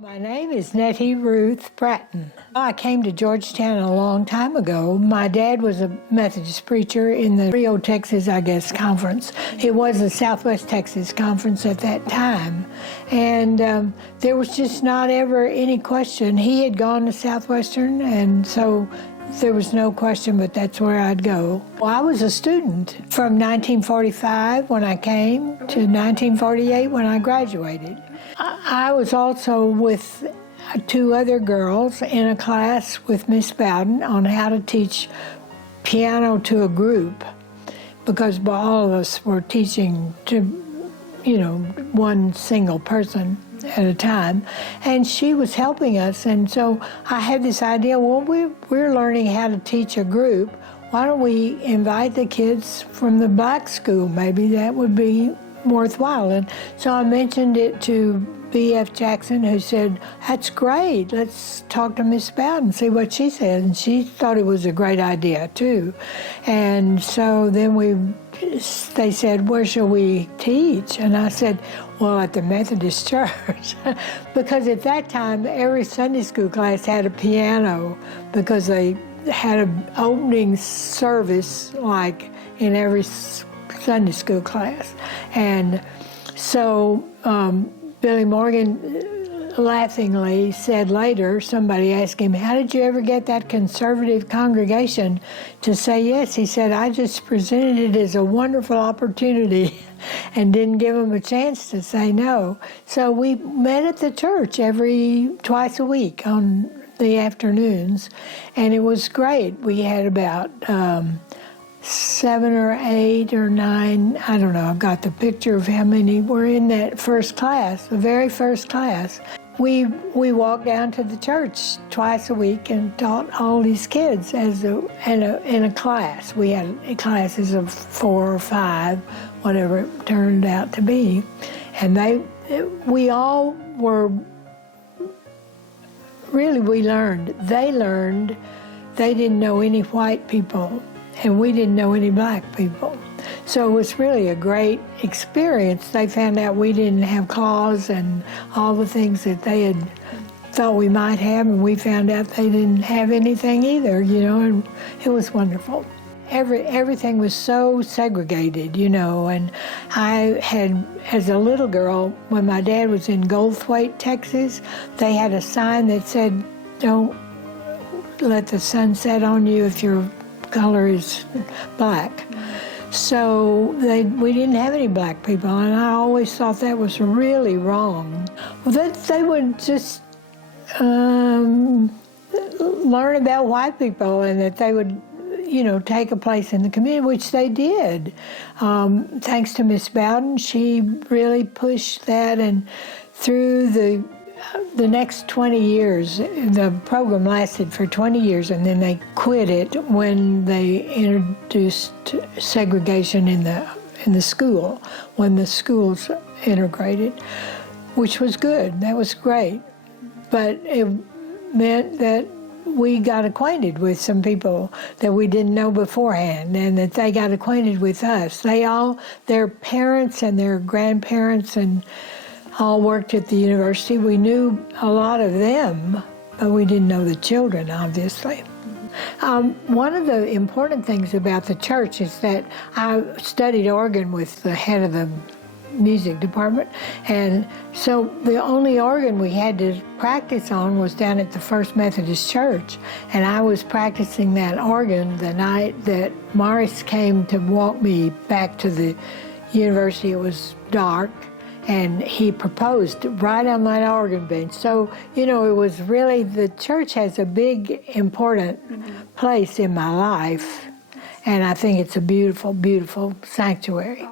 My name is Nettie Ruth Bratton. I came to Georgetown a long time ago. My dad was a Methodist preacher in the Rio, Texas, conference. It was the Southwest Texas conference at that time. And there was just not ever any question. He had gone to Southwestern, and so there was no question, but that's where I'd go. Well, I was a student from 1945 when I came to 1948 when I graduated. I was also with two other girls in a class with Miss Bowden on how to teach piano to a group, because all of us were teaching to, one single person at a time, and she was helping us. And so I had this idea, well, we're learning how to teach a group. Why don't we invite the kids from the black school? Maybe that would be worthwhile. And so I mentioned it to B.F. Jackson, who said, that's great, let's talk to Miss Bowden, see what she said. And she thought it was a great idea too. And so then they said, where shall we teach? And I said, well, at the Methodist church. Because at that time, every Sunday school class had a piano, because they had an opening service like in every Sunday school class. And so Billy Morgan laughingly said later, somebody asked him, how did you ever get that conservative congregation to say yes? He said, I just presented it as a wonderful opportunity and didn't give them a chance to say no. So we met at the church twice a week on the afternoons, and it was great. We had about 7 or 8 or 9, I don't know, I've got the picture of how many were in that first class, the very first class. We walked down to the church twice a week and taught all these kids in a class. We had classes of 4 or 5, whatever it turned out to be. And we all were, really we learned. They learned. They didn't know any white people, and we didn't know any black people. So it was really a great experience. They found out we didn't have claws and all the things that they had thought we might have, and we found out they didn't have anything either, and it was wonderful. Everything was so segregated, and I had, as a little girl, when my dad was in Goldthwaite, Texas, they had a sign that said, don't let the sun set on you if your color is black. So we didn't have any black people, and I always thought that was really wrong. Well, that they would just learn about white people, and that they would, take a place in the community, which they did. Thanks to Miss Bowden, she really pushed that, and through the next 20 years, the program lasted for 20 years, and then they quit it when they introduced segregation in the school, when the schools integrated, which was good. That was great. But it meant that we got acquainted with some people that we didn't know beforehand, and that they got acquainted with us. Their parents and their grandparents and all worked at the university. We knew a lot of them, but we didn't know the children, obviously. One of the important things about the church is that I studied organ with the head of the music department, and so the only organ we had to practice on was down at the First Methodist Church, and I was practicing that organ the night that Morris came to walk me back to the university. It was dark, and he proposed right on that organ bench. So, it was really, the church has a big, important place in my life, and I think it's a beautiful, beautiful sanctuary.